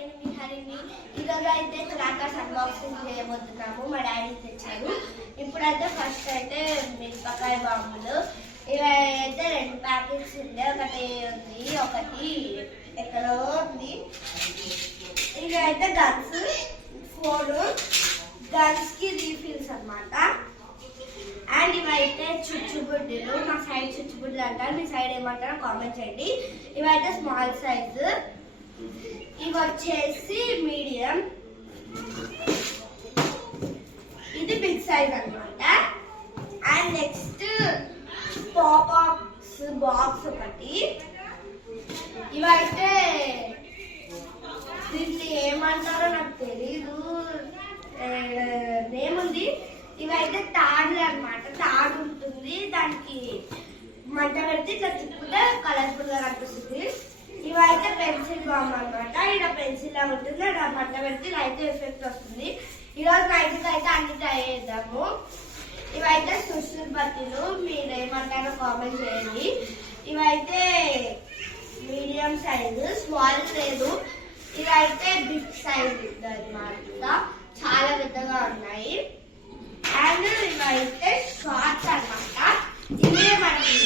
నేను మీ హరిని. ఈరోజు అయితే క్రాకర్స్ అన్బాక్సింగ్ చేయబోతున్నాము. మా డాడీ తెచ్చారు. ఇప్పుడైతే ఫస్ట్ అయితే మిరపకాయ బాంబులు, ఇవి అయితే 2 ప్యాకెట్స్ ఉండే, ఒకటి ఉంది, ఒకటి ఎక్కడో ఉంది. ఇవి అయితే గన్స్, 4 గన్స్ కి రీఫిల్స్ అన్నమాట. అండ్ ఇవైతే చుచ్చుబుడ్డలు, మా సైడ్ చుచ్చుబుడ్డలు అంటారు, మీ సైడ్ ఏమంటారో కామెంట్ చేయండి. ఇవైతే స్మాల్ సైజు, ఇవి వచ్చేసి మీడియం, ఇది బిగ్ సైజ్ అన్నమాట. అండ్ నెక్స్ట్ పాపాప్స్ బాక్స్ ఒకటి, ఇవైతే దీన్ని ఏమంటారో నాకు తెలీదు, నేముంది. ఇవైతే తాడులు అన్నమాట, తాడు ఉంటుంది, దానికి మంట పెడితే ఇట్లా తిప్పుతే కలర్ఫుల్ గా కనిపిస్తుంది. ఇవైతే పెన్సిల్ బాంబ్ అన్నమాట, ఇక్కడ పెన్సిల్ లా ఉంటుంది, అక్కడ మంట పెడితే లైట్ ఎఫెక్ట్ వస్తుంది. ఈరోజు నైట్కి అయితే అన్ని ట్రై చేద్దాము. ఇవైతే సుషుల్ బత్తీలు, మీరు ఏమంటారో కామెంట్ చేయండి. ఇవైతే మీడియం సైజు, స్మాల్ లేదు, ఇవైతే బిగ్ సైజ్ అన్నమాట, చాలా పెద్దగా ఉన్నాయి. అండ్ ఇవైతే షార్ట్స్ అన్నమాట, ఇవే మనకి